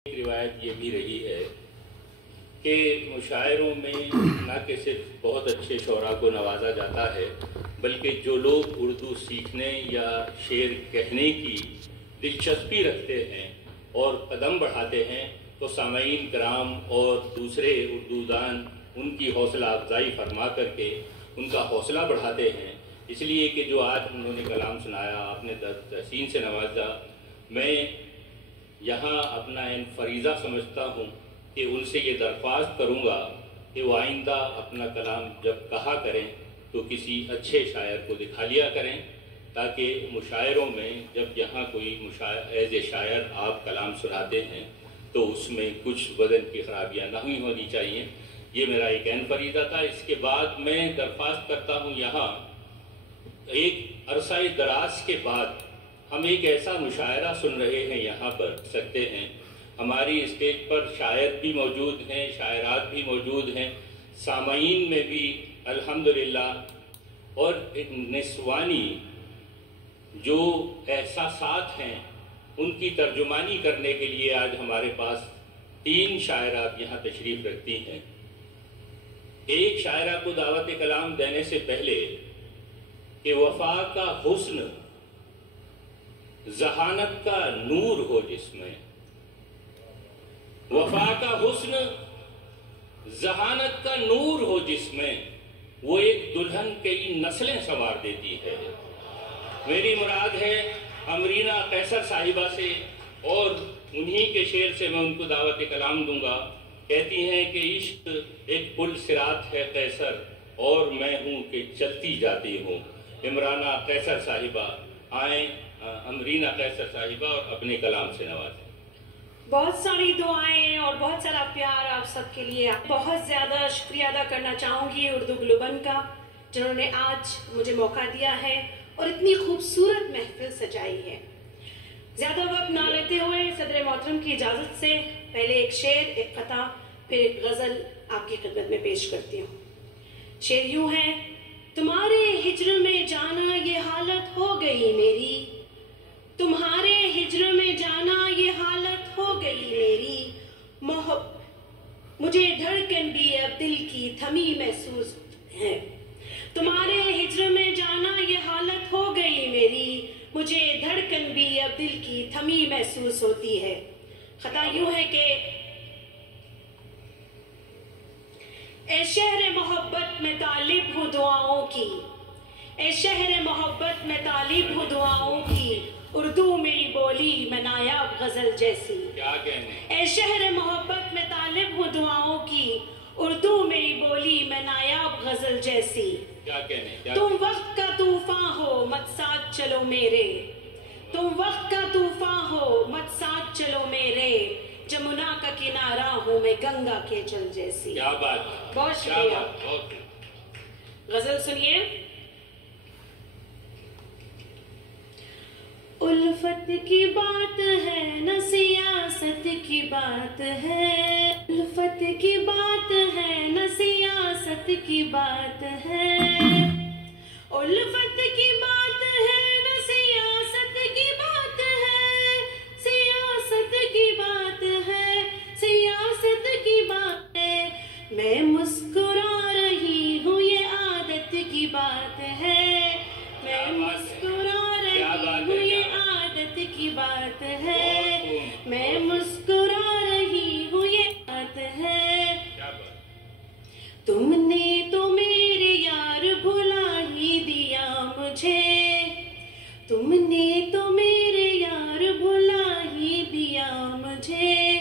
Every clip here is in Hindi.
एक रिवायत ये भी रही है कि मुशायरों में न कि सिर्फ बहुत अच्छे शोरा को नवाजा जाता है, बल्कि जो लोग उर्दू सीखने या शेर कहने की दिलचस्पी रखते हैं और कदम बढ़ाते हैं, तो सामईन कराम और दूसरे उर्दूदान उनकी हौसला अफजाई फरमा करके उनका हौसला बढ़ाते हैं। इसलिए कि जो आज उन्होंने कलाम सुनाया, आपने तहसीन से नवाजा, मैं यहाँ अपना इन फरीज़ा समझता हूँ कि उनसे ये दरख्वास्त करूँगा कि वो आइंदा अपना कलाम जब कहा करें तो किसी अच्छे शायर को दिखा लिया करें, ताकि मुशायरों में जब यहाँ कोई एज ए शायर आप कलाम सुनाते हैं तो उसमें कुछ वज़न की खराबियाँ नहीं होनी चाहिए। ये मेरा एक अहम फरीज़ा था। इसके बाद मैं दरख्वास्त करता हूँ, यहाँ एक अरसा दराज के बाद हम एक ऐसा मुशायरा सुन रहे हैं, यहाँ पर सकते हैं हमारी स्टेज पर शायर भी मौजूद हैं, शायरात भी मौजूद हैं, सामईन में भी अल्हम्दुलिल्लाह, और एक निस्वानी जो एहसासात हैं उनकी तर्जुमानी करने के लिए आज हमारे पास 3 शायरात यहाँ तशरीफ़ रखती हैं। एक शायरा को दावत कलाम देने से पहले कि वफा का हुस्न जहानत का नूर हो जिसमें, वफा का हुस्न जहानत का नूर हो जिसमें, वो एक दुल्हन कई नस्लें संवार देती है। मेरी मुराद है अमरीना कैसर साहिबा से, और उन्हीं के शेर से मैं उनको दावत कलाम दूंगा। कहती हैं कि इश्क एक पुल सिरात है कैसर, और मैं हूं कि चलती जाती हूँ। इमराना कैसर साहिबा आए, अमरीना कैसर साहिबा, और अपने कलाम से नवाजें। बहुत सारी दुआएं और बहुत सारा प्यार आप सबके लिए। बहुत ज़्यादा शुक्रिया अदा करना चाहूँगी उर्दू ग्लोबन का, जिन्होंने आज मुझे मौका दिया है और इतनी खूबसूरत महफिल सजाई है। ज़्यादा वक्त ना लेते हुए सदर मोहतरम की इजाज़त से पहले एक शेर, एक कथा, फिर एक गज़ल आपकी खिदमत में पेश करती हूँ। शेर यूँ है: तुम्हारे हिज्र में जाना ये हालत हो गई मेरी, तुम्हारे हिज्र में जाना ये हालत हो गई मेरी, मुझे धड़कन भी अब दिल की थमी महसूस है। तुम्हारे हिज्र में जाना ये हालत हो गई मेरी, मुझे धड़कन भी अब दिल की थमी महसूस होती है। खता यूं है कि ए शहर मोहब्बत में तालिब हूँ दुआओं की, ए शहर मोहब्बत में तालिब हूँ दुआओं की, उर्दू मेरी बोली मैं नायाब गजल जैसी। क्या कहने? ए शहर मोहब्बत में तालिब हूँ दुआओं की, उर्दू मेरी बोली मैं नायाब गजल जैसी। क्या कहने? तुम वक्त का तूफान हो मत साथ चलो मेरे, तुम वक्त का तूफान हो मत साथ चलो मेरे, जमुना का किनारा हूँ मैं गंगा के जल जैसी। क्या बात है, बहुत शुक्रिया। गजल सुनिए। उल्फत की बात है न सियासत की बात है, उल्फत की बात है न सियासत की बात है, उल्फत की बात है न सियासत की बात है, सियासत की बात है, सियासत की बात है। मैं मुस्कुरा रही हूँ ये आदत की बात है, मैं मुस्कुरा रही हूँ ये आदत की बात है, मैं मुस्कुरा रही हूँ ये बात है। तुमने तो मेरे यार भुला ही दिया मुझे, तुमने तो मेरे यार भुला ही दिया मुझे,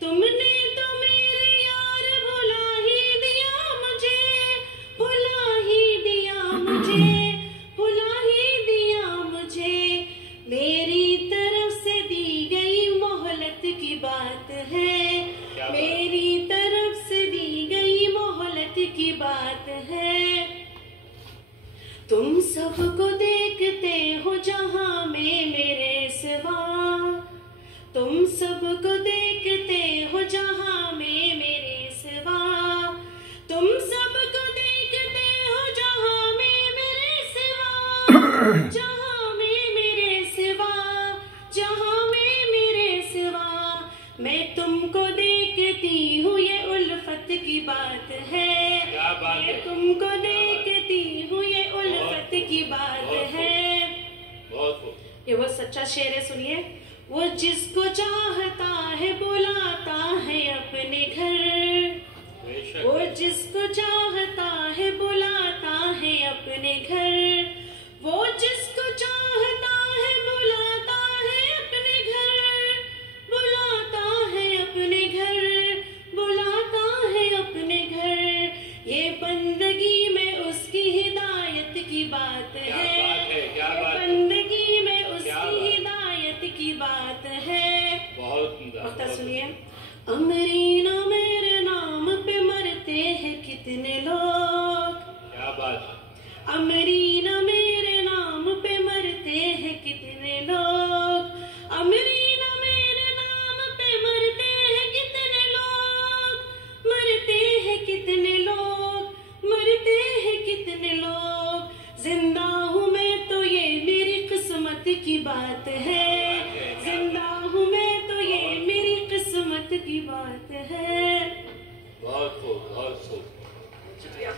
तुमने तो मेरे यार भुला ही दिया मुझे, भुला ही दिया मुझे, भुला ही दिया मुझे। मेरी तरफ से दी गई मोहलत की बात है, मेरी तरफ से दी गई मोहलत की बात है। तुम सबको देखते हो जहां में मेरे सिवा, तुम सबको देखते हो जहां में मेरे सिवा, तुम सबको देखते हो जहां में मेरे सिवा, जहां में मेरे सिवा, जहां में मेरे सिवा। मैं तो तुमको देखती हूँ ये उल्फत की बात है। क्या बात ये है? तुमको देखती हूँ ये उल्फत की बात है। बहुत ये वो सच्चा शेर है, सुनिए। वो जिसको चाहता है बुलाता है अपने घर, बेशक। वो जिसको चाहता है बुलाता है अपने घर, वो जिसको चाहता है बुलाता है अपने घर, बुलाता है अपने घर, बुलाता है अपने घर। ये बंदगी में उसकी हिदायत की बात क्या है। बात है, क्या ये बात है। बंदगी में क्या उसकी बात। हिदायत की बात है। बहुत उम्दा, वक्ता बहुत सुनिए। अमरीना मेरे नाम पे मरते हैं कितने लोग, क्या बात है। अमरीना मेरे नाम पे मरते हैं कितने लोग, अमरीना मेरे नाम पे मरते हैं कितने लोग, मरते हैं कितने लोग, मरते हैं कितने लोग। जिंदा हूँ मैं तो ये मेरी किस्मत की बात है, जिंदा हूँ मैं तो ये मेरी किस्मत की बात है। बहुत खूब, बहुत खूब। शुक्रिया।